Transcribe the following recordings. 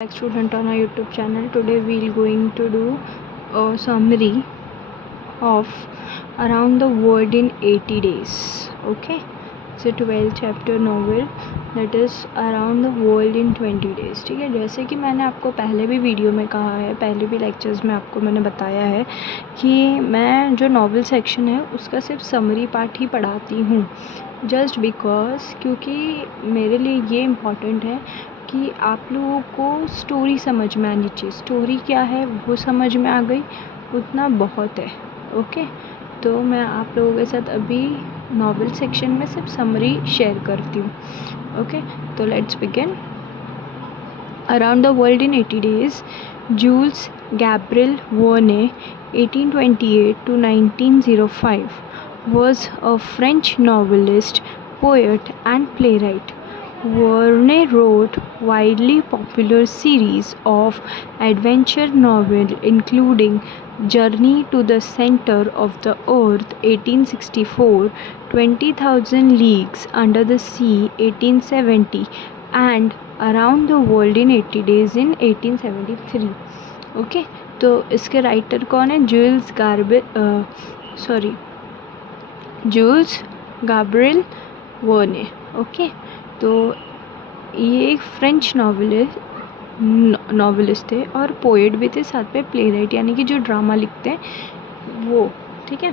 Student on our YouTube channel. Today we'll going to do a summary of Around the World in 80 Days. Okay, it's a 12 chapter novel that is Around the World in 20 Days. ठीक है, जैसे कि मैंने आपको पहले भी video में कहा है, पहले भी लेक्चर्स में आपको मैंने बताया है कि मैं जो नॉवल सेक्शन है उसका सिर्फ समरी पार्ट ही पढ़ाती हूँ, जस्ट बिकॉज क्योंकि मेरे लिए ये इम्पॉर्टेंट है कि आप लोगों को स्टोरी समझ में आनी चाहिए। स्टोरी क्या है वो समझ में आ गई उतना बहुत है। ओके, तो मैं आप लोगों के साथ अभी नॉवेल सेक्शन में सिर्फ समरी शेयर करती हूँ। ओके, तो let's begin. Around the world in 80 days, Jules Gabriel Verne 1828 to 1905 was a French novelist, poet and playwright. Verne wrote widely popular series of adventure novels including Journey to the Center of the Earth 1864, 20,000 Leagues Under the Sea 1870 and Around the World in 80 Days in 1873. Okay, तो इसके writer कौन है? Joules Gabriel Verne. Okay, तो ये एक French novelist थे और poet भी थे, साथ में प्ले राइट यानी कि जो ड्रामा लिखते हैं वो। ठीक है,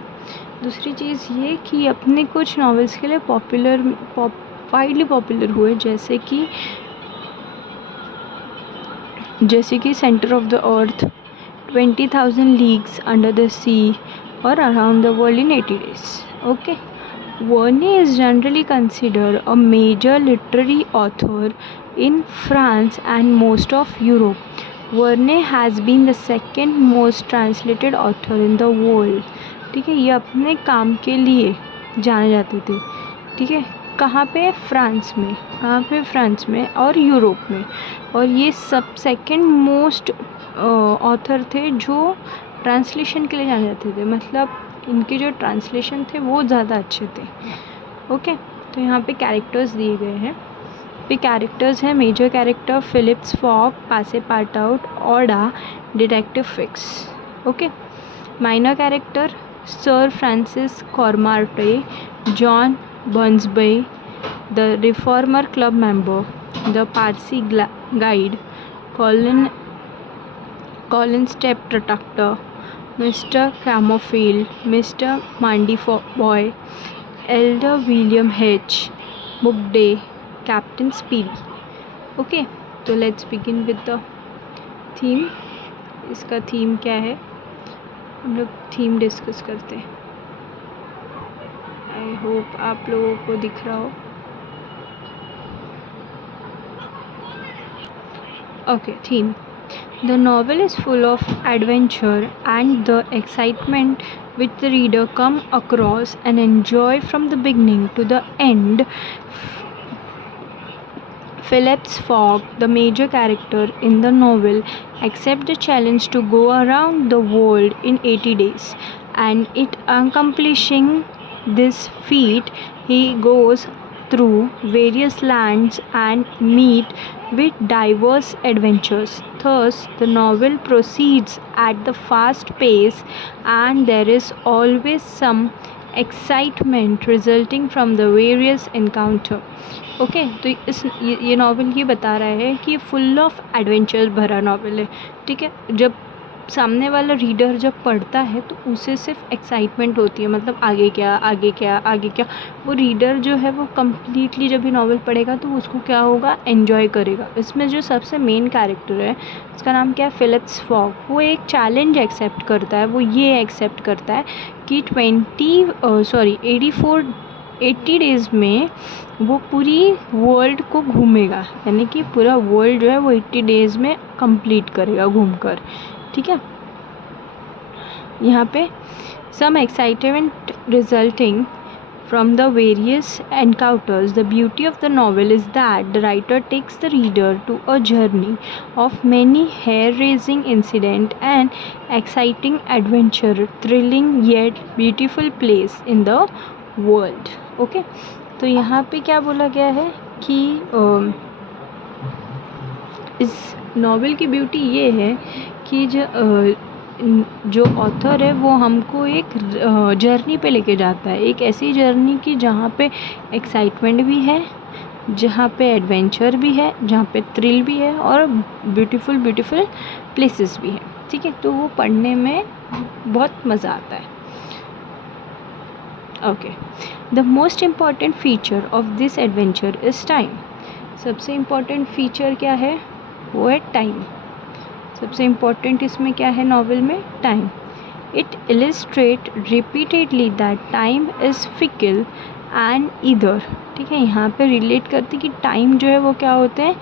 दूसरी चीज़ ये कि अपने कुछ नॉवेल्स के लिए वाइडली पॉपुलर हुए, जैसे कि centre of the earth, 20,000 leagues under the sea और around the world in 80 days. Okay, Verne is generally considered a major literary author in France and most of Europe. Verne has been the second most translated author in the world. ठीक है, ये अपने काम के लिए जाने जाते थे। ठीक है, कहाँ पे? फ्रांस में और यूरोप में। और ये सब सेकंड मोस्ट ऑथर थे जो ट्रांसलेशन के लिए जाने जाते थे, मतलब इनके जो ट्रांसलेशन थे वो ज़्यादा अच्छे थे। ओके, तो यहाँ पे कैरेक्टर्स दिए गए हैं। पे कैरेक्टर्स हैं, major character Phileas Fogg, Passepartout, Aouda, detective Fix. Okay, minor character sir Francis Cromarty, John Burnsby, the reformer club member, the Parsi guide, Colin Step Protector, Mr. Camofield, Mr. Mandyboy, Elder William H. Mugday, Captain Speedy. Okay, तो let's begin with the theme. इसका theme क्या है, हम लोग theme discuss करते हैं। I hope आप लोगों को दिख रहा हो। Okay, theme. The novel is full of adventure and the excitement which the reader come across and enjoy from the beginning to the end. Phileas Fogg, the major character in the novel, accepts the challenge to go around the world in 80 days, and it accomplishing this feat, he goes through various lands and meet with diverse adventures. Thus, the novel proceeds at the fast pace and there is always some excitement resulting from the various encounter. Okay, तो ये novel ये बता रहा है कि full of adventure भरा novel है। ठीक है, जब सामने वाला रीडर जब पढ़ता है तो उसे सिर्फ एक्साइटमेंट होती है, मतलब आगे क्या। वो रीडर जो है वो कम्प्लीटली जब भी नॉवल पढ़ेगा तो उसको क्या होगा, एन्जॉय करेगा। इसमें जो सबसे मेन कैरेक्टर है उसका नाम क्या है, फिलिप्स फॉग। वो एक चैलेंज एक्सेप्ट करता है, वो ये एक्सेप्ट करता है कि 80 डेज़ में वो पूरी वर्ल्ड को घूमेगा, यानी कि पूरा वर्ल्ड जो है वो 80 डेज़ में कंप्लीट करेगा घूमकर। ठीक है, यहाँ पे some excitement resulting from the various encounters. The beauty of the novel is that the writer takes the reader to a journey of many hair-raising incidents and exciting adventure, thrilling yet beautiful place in the world. Okay, तो यहाँ पे क्या बोला गया है कि इस novel की ब्यूटी ये है कि जो ऑथर है वो हमको एक जर्नी पे लेके जाता है, एक ऐसी जर्नी कि जहाँ पे एक्साइटमेंट भी है, जहाँ पे एडवेंचर भी है, जहाँ पे थ्रिल भी है और ब्यूटीफुल ब्यूटीफुल प्लेसेस भी है। ठीक है, तो वो पढ़ने में बहुत मज़ा आता है। Okay, the most important feature of this adventure is time. सबसे इम्पॉर्टेंट फीचर क्या है? वो है टाइम। सबसे इम्पॉर्टेंट इसमें क्या है नॉवेल में? Time. It illustrate repeatedly that time is fickle and either. ठीक है, यहाँ पे रिलेट करती कि टाइम जो है वो क्या होते हैं?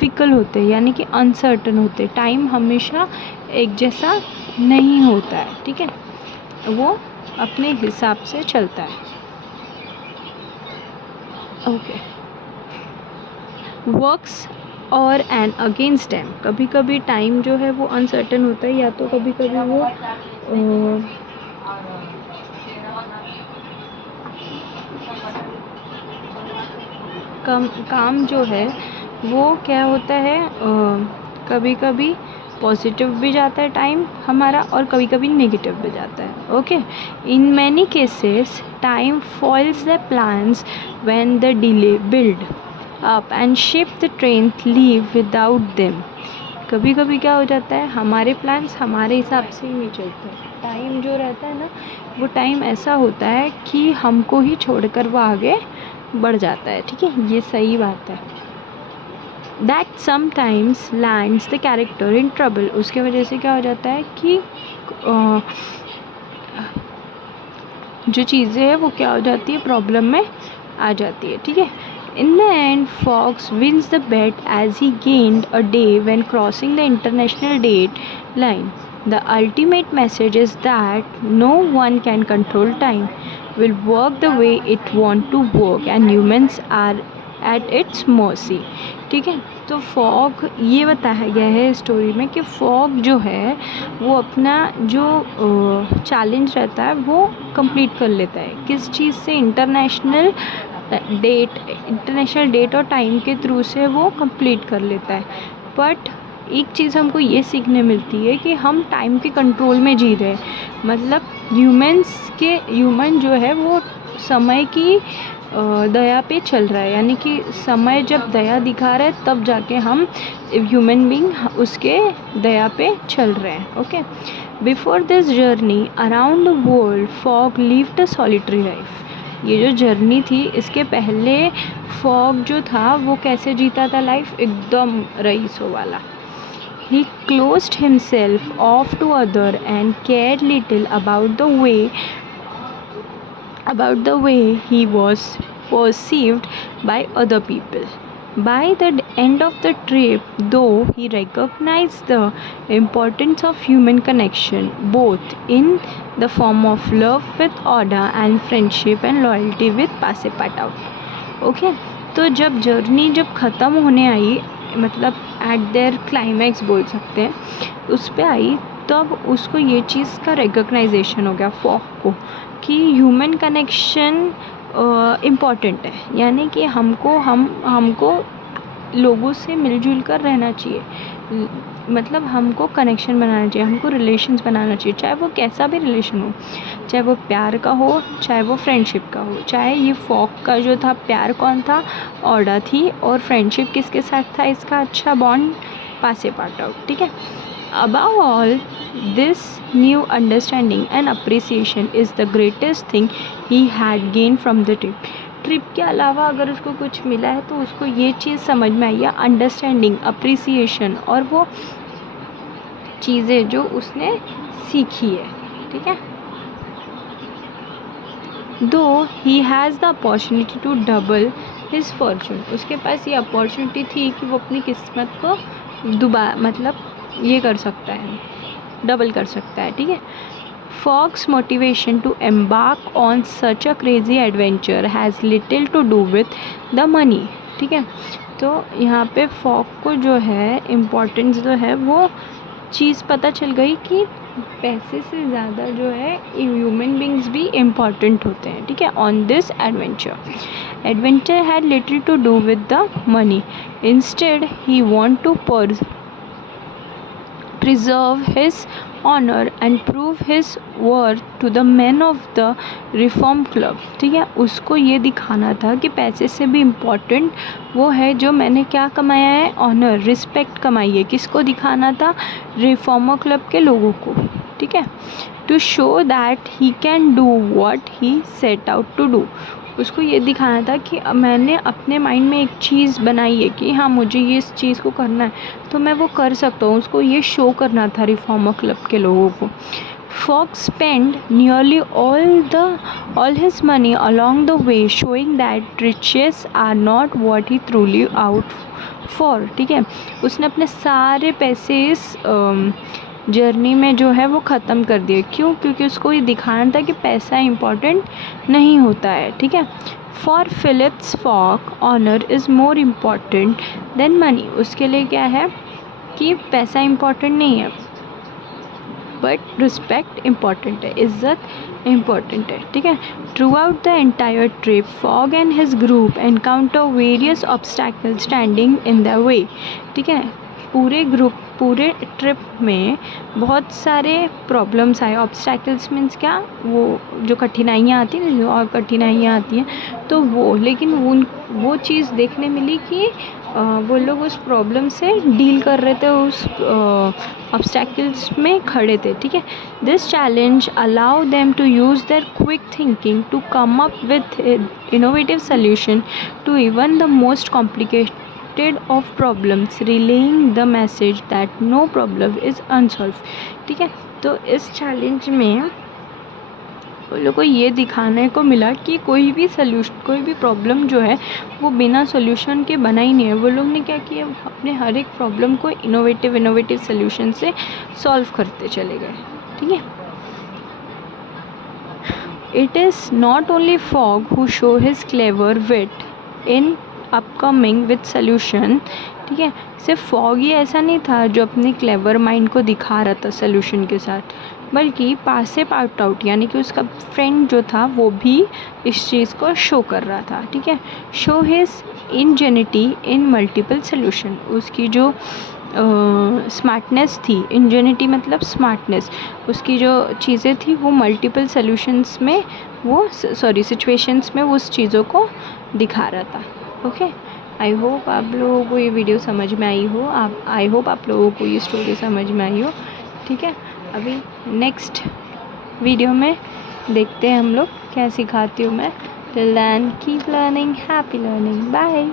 फिकल होते हैं, यानी कि अनसर्टन होते हैं। टाइम हमेशा एक जैसा नहीं होता है। ठीक है, वो अपने हिसाब से चलता है। ओके, वर्क्स और एंड अगेंस्ट टाइम। कभी कभी टाइम जो है वो अनसर्टन होता है, या तो कभी कभी वो काम जो है वो क्या होता है, कभी कभी पॉजिटिव भी जाता है टाइम हमारा और कभी कभी नेगेटिव भी जाता है। Okay, in many cases time foils the plans when the delay build up and ship the train leave without them. कभी कभी क्या हो जाता है, हमारे प्लान्स हमारे हिसाब से ही नहीं चलते। टाइम जो रहता है ना, वो टाइम ऐसा होता है कि हमको ही छोड़कर वो आगे बढ़ जाता है। ठीक है, ये सही बात है। That sometimes lands the character in trouble. उसके वजह से क्या हो जाता है कि जो चीज़ें हैं वो क्या हो जाती है, प्रॉब्लम में आ जाती है। ठीक है, in the end Fogg wins the bet as he gained a day when crossing the international date line. The ultimate message is that no one can control time, will work the way it want to work and humans are at its mercy। ठीक है, तो fog ये बताया गया है story में कि fog जो है वो अपना जो चैलेंज रहता है वो कंप्लीट कर लेता है। किस चीज़ से? इंटरनेशनल डेट और टाइम के थ्रू से वो कंप्लीट कर लेता है। बट एक चीज़ हमको ये सीखने मिलती है कि हम टाइम के कंट्रोल में जी रहे हैं। मतलब ह्यूमन जो है वो समय की दया पे चल रहा है, यानी कि समय जब दया दिखा रहा है तब जाके हम ह्यूमन बीइंग उसके दया पे चल रहे हैं। Okay, before this journey around the world fog lived a solitary life. ये जो जर्नी थी इसके पहले फॉग जो था वो कैसे जीता था लाइफ? एकदम रईसों वाला। He closed himself off to other and cared little about the way he was perceived by other people. By the end of the trip, though, he recognized the importance of human connection, both in the form of love with Oda and friendship and loyalty with Passepartout. Okay, तो जब journey ख़त्म होने आई, मतलब eight there climax बोल सकते हैं, उस पे आई, तब उसको ये चीज़ का रिकग्नाइजेशन हो गया फॉग को कि ह्यूमन कनेक्शन इम्पॉर्टेंट है, यानी कि हमको लोगों से मिलजुल कर रहना चाहिए। मतलब हमको कनेक्शन बनाना चाहिए, हमको रिलेशंस बनाना चाहिए, चाहे वो कैसा भी रिलेशन हो, चाहे वो प्यार का हो, चाहे वो फ्रेंडशिप का हो। चाहे ये फॉग का जो था, प्यार कौन था? ऑडा थी, और फ्रेंडशिप किसके साथ था इसका अच्छा बॉन्ड? पासेपार्टाउट। ठीक है, above all this new understanding and appreciation is the greatest thing he had gained from the trip के अलावा अगर उसको कुछ मिला है तो उसको ये चीज़ समझ में आई है, अंडरस्टैंडिंग, अप्रिसिएशन, और वो चीज़ें जो उसने सीखी है। ठीक है, though he has the opportunity to double his fortune. उसके पास ये अपॉर्चुनिटी थी कि वो अपनी किस्मत को मतलब ये कर सकता है, डबल कर सकता है। ठीक है, Fogg's motivation to embark on such a crazy adventure has little to do with the money। ठीक है, तो यहाँ पे फॉग को जो है इम्पोर्टेंस जो है वो चीज़ पता चल गई कि पैसे से ज़्यादा जो है ह्यूमन बींग्स भी इम्पॉर्टेंट होते हैं, ठीक है। On this adventure had little to do with the money, instead he want to preserve his honor and prove his worth to the men of the reform club, ठीक है। उसको ये दिखाना था कि पैसे से भी इम्पॉर्टेंट वो है जो मैंने क्या कमाया है, ऑनर, रिस्पेक्ट कमाई है। किसको दिखाना था, रिफॉर्मर क्लब के लोगों को, ठीक है। To show that he can do what he set out to do, उसको ये दिखाना था कि मैंने अपने माइंड में एक चीज़ बनाई है कि हाँ मुझे ये इस चीज़ को करना है तो मैं वो कर सकता हूँ, उसको ये शो करना था रिफॉर्मर क्लब के लोगों को। Fox spent nearly all his money along the way, showing that riches are not what he truly out for, ठीक है। उसने अपने सारे पैसे इस जर्नी में जो है वो ख़त्म कर दिए। क्यों? क्योंकि उसको ये दिखाना था कि पैसा इम्पॉर्टेंट नहीं होता है, ठीक है। For Phileas Fogg honour is more important than money, उसके लिए क्या है कि पैसा इम्पॉर्टेंट नहीं है बट रिस्पेक्ट इम्पॉर्टेंट है, इज़्ज़त इम्पॉर्टेंट है, ठीक है। Through out the entire trip fog and his group encounter various obstacles standing in the way, ठीक है। पूरे ट्रिप में बहुत सारे प्रॉब्लम्स आए। ऑब्स्टैकल्स मीन्स क्या, वो जो कठिनाइयाँ आती हैं, जो और कठिनाइयाँ आती हैं तो वो, लेकिन वो चीज़ देखने मिली कि वो लोग उस प्रॉब्लम से डील कर रहे थे, उस ऑब्स्टैकल्स में खड़े थे, ठीक है। This challenge allow them to use their quick thinking to come up with innovative solution to even the most complicated of problems, relaying the message that no problem is unsolved, ठीक है। तो इस challenge में वो लोग को ये दिखाने को मिला कि कोई भी प्रॉब्लम जो है वो बिना सॉल्यूशन के बना ही नहीं है। वो लोग ने क्या किया, अपने हर एक प्रॉब्लम को इनोवेटिव सॉल्यूशन से सॉल्व करते चले गए, ठीक है। It is not only Fogg who show his clever wit in upcoming with solution, ठीक है। सिर्फ फॉग ही ऐसा नहीं था जो अपनी क्लेवर माइंड को दिखा रहा था सॉल्यूशन के साथ, बल्कि पासे पार्ट आउट यानी कि उसका फ्रेंड जो था वो भी इस चीज़ को शो कर रहा था, ठीक है। शो हिज इंजेनिटी इन मल्टीपल सॉल्यूशन, उसकी जो स्मार्टनेस थी, इंजेनिटी मतलब स्मार्टनेस, उसकी जो चीज़ें थी वो मल्टीपल सॉल्यूशंस में सिचुएशंस में वो उस चीज़ों को दिखा रहा था, ओके। आई होप आप लोगों को ये वीडियो समझ में आई हो, आई होप आप लोगों को ये स्टोरी समझ में आई हो, ठीक है। अभी नेक्स्ट वीडियो में देखते हैं हम लोग क्या सिखाती हूँ मैं। Till then keep learning, happy learning, bye.